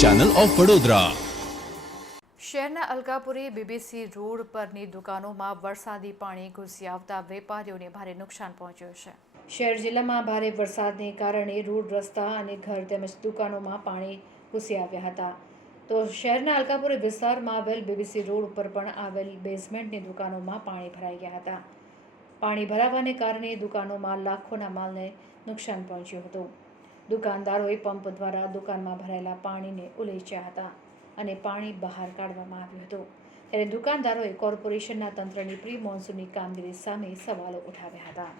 Channel of Vadodara શહેરના Alkapuri BBC road પરની દુકાનોમાં વરસાદી પાણી ઘૂસી આવતા વેપારીઓને ભારે નુકસાન પહોંચ્યું છે. શહેર જિલ્લામાં ભારે વરસાદને કારણે રોડ રસ્તા અને ઘર તેમજ દુકાનોમાં પાણી ઘૂસી આવ્યા હતા. તો શહેરના અલકાપુરી વિસ્તારમાં આવેલ બીબીસી રોડ ઉપર પણ આવેલ બેઝમેન્ટની દુકાનોમાં પાણી ભરાઈ ગયા હતા. પાણી ભરાવાને કારણે દુકાનોમાં લાખોના માલને નુકસાન પહોંચ્યું હતું. દુકાનદારોએ પંપ દ્વારા દુકાનમાં ભરાયેલા પાણીને ઉલેચ્યા હતા અને પાણી બહાર કાઢવામાં આવ્યું હતું. ત્યારે દુકાનદારોએ કોર્પોરેશનના તંત્રની પ્રી મોન્સૂનની કામગીરી સામે સવાલો ઉઠાવ્યા હતા.